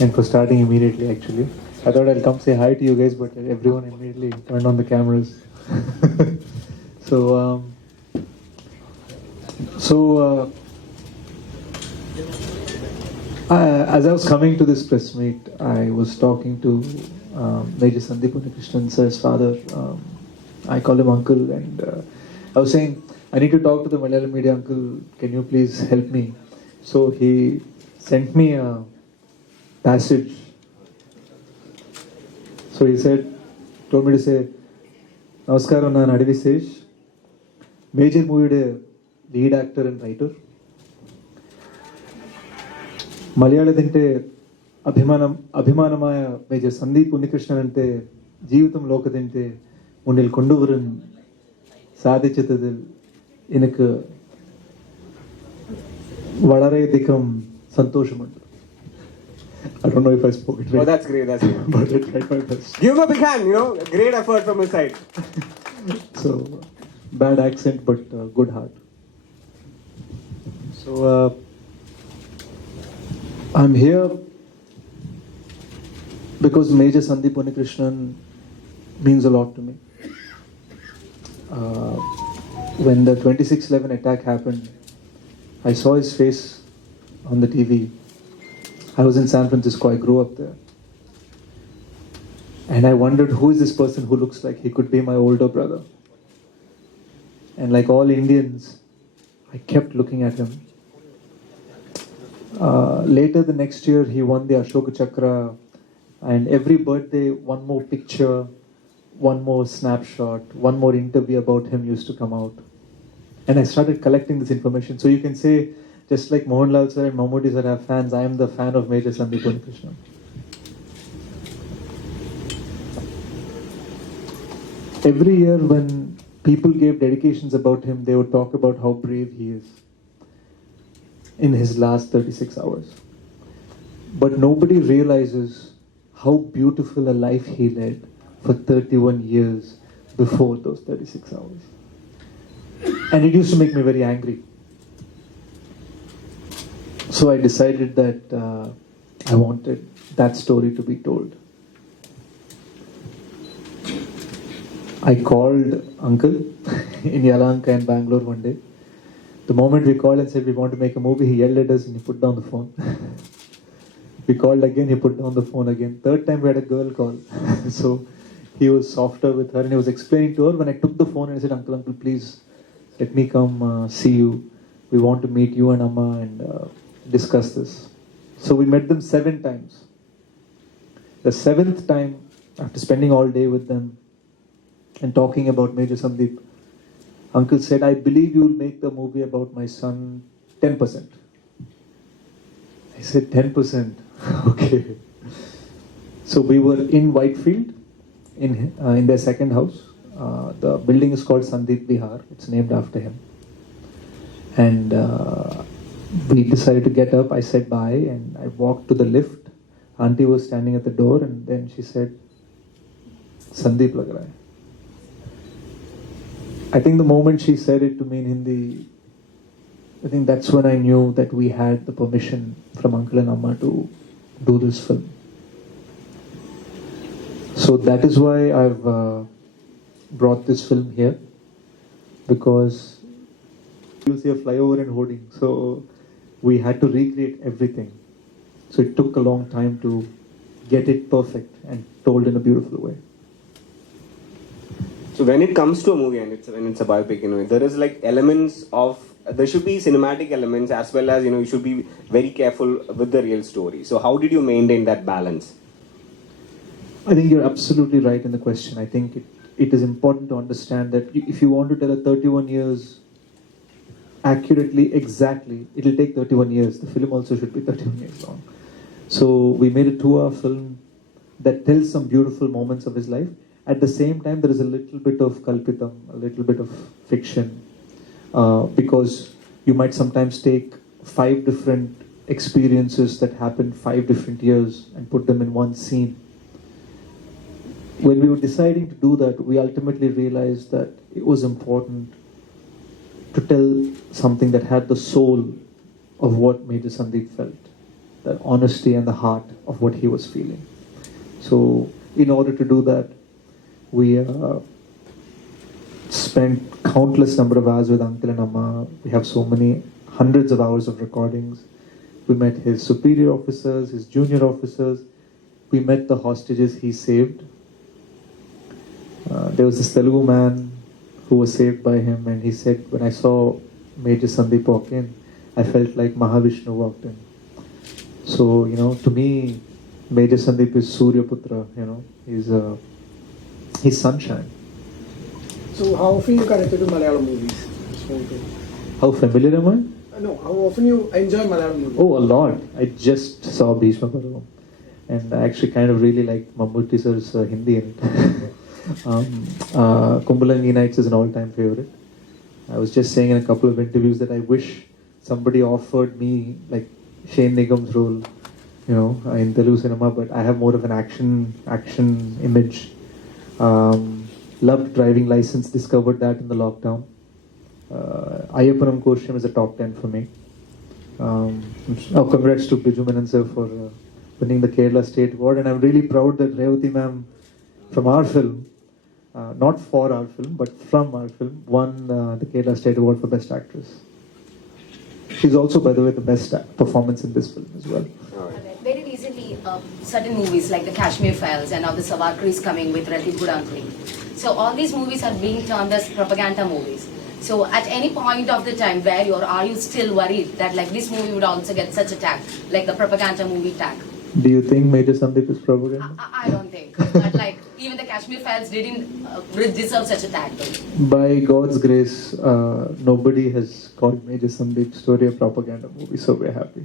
and for starting immediately actually. I thought I'll come say hi to you guys, but everyone immediately turned on the cameras. so, so as I was coming to this press meet, I was talking to Major Sandeep Unnikrishnan sir's father. I call him uncle, and I was saying, I need to talk to the Malayalam media uncle. Can you please help me? So he sent me a passage. So he told me to say, Namaskaram, Nan Adivisesh, major movie lead actor and writer. మలయాళదంటే అభిమానమాయ major Sandeep Unnikrishnan అంటే ജീവിതം ലോകത്തിൻ്റെ മുന്നിൽ കൊണ്ടുവരാൻ സാധിച്ചതിൽ എനിക്ക് വളരെയധികം സന്തോഷമുണ്ട്. I don't know if I spoke it right. Oh, that's great, that's great. But I tried my best. Give him a big hand, great effort from his side. So, bad accent but good heart. So, I'm here because Major Sandeep Unnikrishnan means a lot to me. When the 26/11 attack happened, I saw his face on the TV. I was in San Francisco, I grew up there. And I wondered, who is this person who looks like he could be my older brother? And like all Indians, I kept looking at him. Later the next year, he won the Ashoka Chakra, and every birthday, one more picture, one more snapshot, one more interview about him used to come out. And I started collecting this information. So you can say, just like Mohanlal sir and Mammootty sir have fans, I am the fan of Major Sandeep Unnikrishnan. Every year when people gave dedications about him, they would talk about how brave he is in his last 36 hours. But nobody realizes how beautiful a life he led for 31 years before those 36 hours. And it used to make me very angry. So I decided that I wanted that story to be told. I called Uncle in Yelahanka in Bangalore one day. The moment we called and said we want to make a movie, he yelled at us and he put down the phone. We called again, he put down the phone again. Third time we had a girl call. So he was softer with her and he was explaining to her. When I took the phone and I said, Uncle, please let me come see you. We want to meet you and Amma and discuss this. So we met them 7 times. The 7th time, after spending all day with them and talking about Major Sandeep, Uncle said, I believe you will make the movie about my son 10%. I said, 10%? Okay. So we were in Whitefield, in their second house. The building is called Sandeep Vihar. It's named after him. And we decided to get up. I said bye and I walked to the lift. Auntie was standing at the door and then she said, Sandeep lag raha hai. I think the moment she said it to me in Hindi, I think that's when I knew that we had the permission from Uncle and Amma to do this film. So that is why I've brought this film here, because you'll see a flyover and hoarding. So we had to recreate everything. So it took a long time to get it perfect and told in a beautiful way. So when it comes to a movie and when it's a biopic, there is like elements of, there should be cinematic elements as well as, you should be very careful with the real story. So how did you maintain that balance? I think you're absolutely right in the question. I think it is important to understand that if you want to tell a 31 years accurately, exactly, it'll take 31 years. The film also should be 31 years long. So we made a 2-hour film that tells some beautiful moments of his life. At the same time, there is a little bit of kalpitam, a little bit of fiction, because you might sometimes take 5 different experiences that happened 5 different years and put them in one scene. When we were deciding to do that, we ultimately realized that it was important to tell something that had the soul of what Major Sandeep felt. the honesty and the heart of what he was feeling. So, in order to do that, we spent countless number of hours with Uncle and Amma. We have so many hundreds of hours of recordings. We met his superior officers, his junior officers. We met the hostages he saved. There was this Telugu man who was saved by him, and he said, when I saw Major Sandeep walk in, I felt like Mahavishnu walked in. So, to me, Major Sandeep is Suryaputra, he's sunshine. So how often you connected to Malayalam movies? Just want to- How familiar am I? No, how often you enjoy Malayalam movies? Oh, a lot. I just saw Bhishma Parvam, and I actually kind of really like Mammootty sir's Hindi in it. Kumbalangi Nights is an all-time favorite. I was just saying in a couple of interviews that I wish somebody offered me like Shane Nigam's role, in Telugu cinema, but I have more of an action image. Loved Driving License, discovered that in the lockdown. Ayappanam Koshyam is a top 10 for me. Congrats to Biju Menon sir for winning the Kerala State Award, and I'm really proud that Revati ma'am from our film, not for our film, but from our film, won the Kerala State Award for Best Actress. She's also, by the way, the best performance in this film as well. Very recently, certain movies like the Kashmir Files and now the Savarkar is coming with Relative Good Unclean. So all these movies are being termed as propaganda movies. So at any point of the time where are you still worried that like this movie would also get such a tag, like the propaganda movie tag? Do you think Major Sandeep is propaganda? I don't think. But like even the Kashmir Files didn't deserve such a tag though. By God's grace, nobody has called Major Sandeep's story a propaganda movie, so we're happy.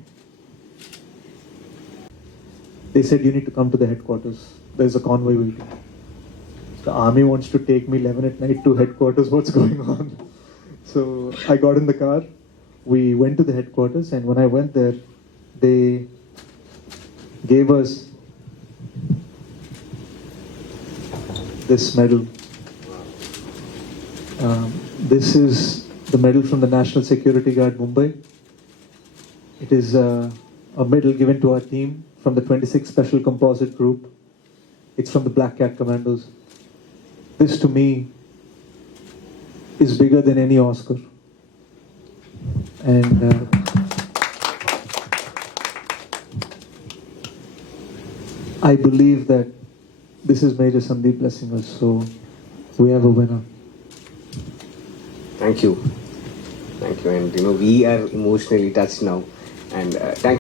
They said you need to come to the headquarters. There's a convoy waiting. The army wants to take me 11 at night to headquarters. What's going on? So I got in the car. We went to the headquarters, and when I went there, they gave us this medal. This is the medal from the National Security Guard, Mumbai. It is a medal given to our team from the 26th Special Composite Group. It's from the Black Cat Commandos. This to me is bigger than any Oscar. And I believe that this is Major Sandeep blessing us, so we have a winner. Thank you. And we are emotionally touched now. And thank